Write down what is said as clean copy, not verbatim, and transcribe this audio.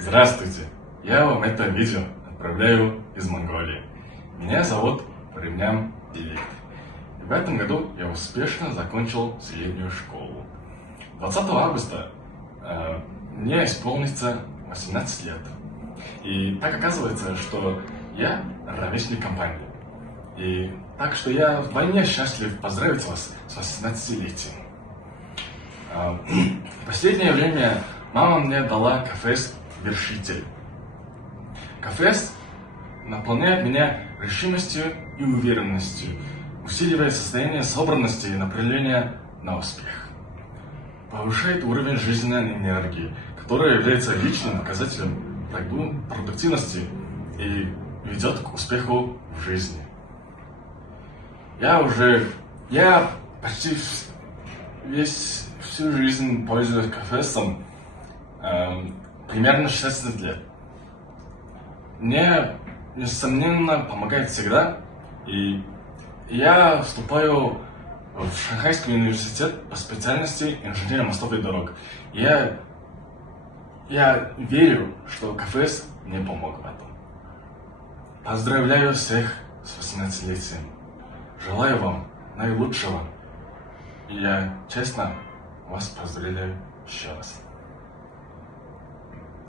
Здравствуйте! Я вам это видео отправляю из Монголии. Меня зовут Ремням Делик. В этом году я успешно закончил среднюю школу. 20 августа мне исполнится 18 лет. И так оказывается, что я ровесник компании. И так что я вдвойне счастлив поздравить вас с 18-летием. В последнее время мама мне дала кафес «Вершитель». Кафес наполняет меня решимостью и уверенностью, усиливает состояние собранности и направления на успех. Повышает уровень жизненной энергии, которая является личным показателем продуктивности и ведет к успеху в жизни. Я почти всю жизнь пользуюсь кафесом, примерно 16 лет. Мне, несомненно, помогает всегда, и я вступаю в Шанхайский университет по специальности инженера мостов и дорог. Я верю, что КФС мне помог в этом. Поздравляю всех с 18-летием. Желаю вам наилучшего. И я честно вас поздравляю еще раз.